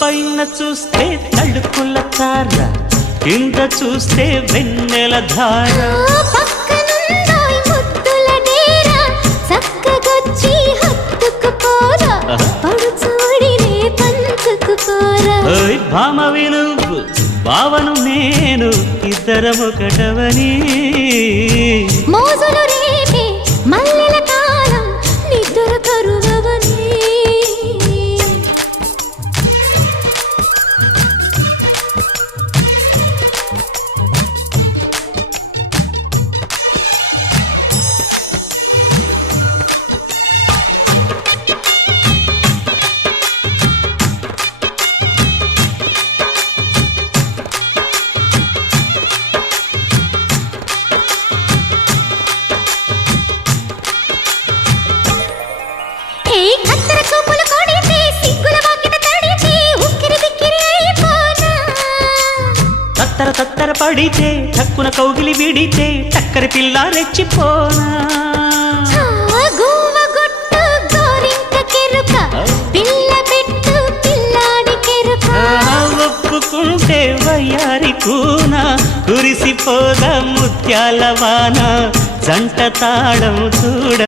పైన చూస్తే తడుకుల తార, కింద చూస్తే వెన్నెల ధార. పక్కనుందోయ్ ముద్దుల డేరా, చక్కగొచ్చి హత్తుకుపోరా, పడుచూడినే పంచుకుపోరా. ఓయ్ భామ విలువు భావను నేను, ఇద్దరమొకటవని. మోజులు రేపే మల్లెల కాలం, నిద్ర కరువవని. తత్తర తత్తర పడితే టక్కున కౌగిలి విడితే టక్కరి పిల్ల రెచ్చిపోనా. ఒప్పుకుంటే వయ్యారి కూన, కురిసిపోదా ముత్యాల వాన, జంట తాళం చూడ.